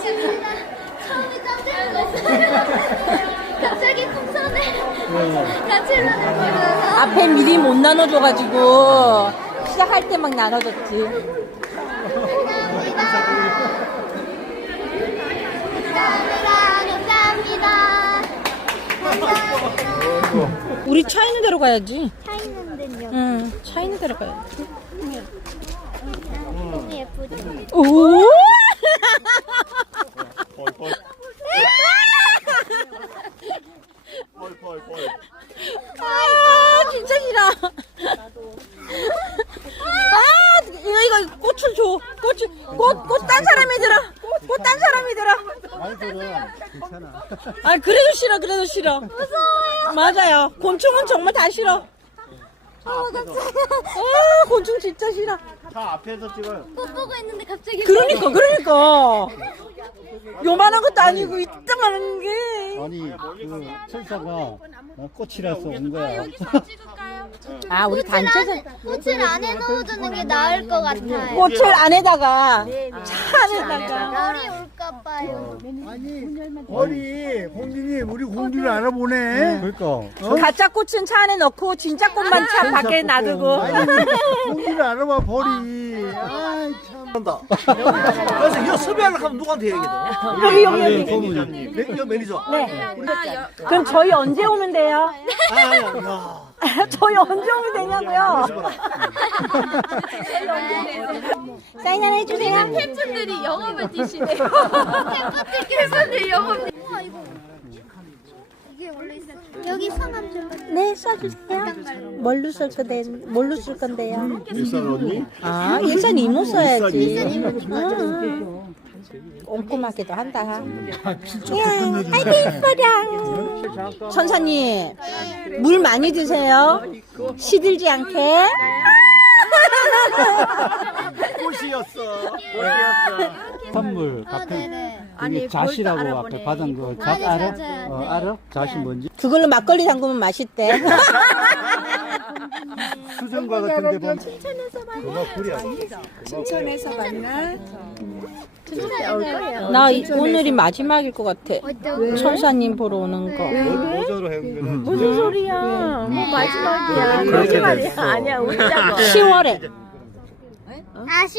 처음에 깜짝 놀랐어요. 갑자기 풍선에 가출하는 거라서. 앞에 미리 못 나눠줘가지고 시작할 때 막 나눠줬지. 우리 차 있는 데로 가야지. 차 있는 데요. 응, 차 있는 데로 가야지. 너무 예쁘죠? 오! 아, 진짜 싫어. 아, 이거, 이거, 꽃을 줘. 꽃을, 꽃, 꽃 딴 사람이 들어. 꽃 딴 사람이 들어. 말들은 괜찮아. 아, 그래도 싫어, 그래도 싫어. 무서워요. 맞아요. 곤충은 정말 다 싫어. 아, 곤충 진짜 싫어. 다 앞에서 찍어요. 꽃 보고 있는데 갑자기 그러니까, 그러니까. 요만한 것도 아니고, 이따만한 게. 아니 그 천사가 나 꽃이라서 온 거야. 아, 우리 꽃을 단체에서. 안에, 꽃을 안에 넣어두는 게 나을 것 같아요. 꽃을 안에다가 차 안에다가 머리 올 까 봐요. 어리 공주님 우리 공주를 알아보네. 그러니까 가짜 꽃은 차 안에 넣고 진짜 꽃만 차 밖에 놔두고 공주를 알아봐 버리. 아이 참. 그래서 이거 섭외하려고 하면 누구한테 얘기해? 여기 여기 여기 소문이. 매- 이거 매니저. 네 그럼 저희 언제 오면 돼요? 아, 야. 저희 언제 오면 되냐고요? 사인 하나 해주세요 팬분들이 영업을 뛰시네요. 팬분들께서는 영업. 우와 이거 이게 원래 있어. 좀. 네 써주세요 뭘로 쓸 건데 뭘로 쓸 건데요? 일산 언니? 아 일산 이모 써야지 음. 꼼꼼하게도 한다 야, 아이고 이뻐라 천사님 물 많이 드세요 시들지 않게 꽃이었어. 선물 아 같은 네네. 아니 자시라고 앞에 받은 거. 자, 아, 네, 알아? 맞아요. 어, 알아? 자시 뭔지? 그걸로 막걸리 담그면 맛있대. 수정과 같은 데 보면 나 이- 오늘이 마지막일 것 같아. 천사님 보러 오는 거. 모자로 해온 무슨 소리야? 뭐 마지막이야. 그렇게 됐어. 아니야 웃자고 10월에. 아쉬.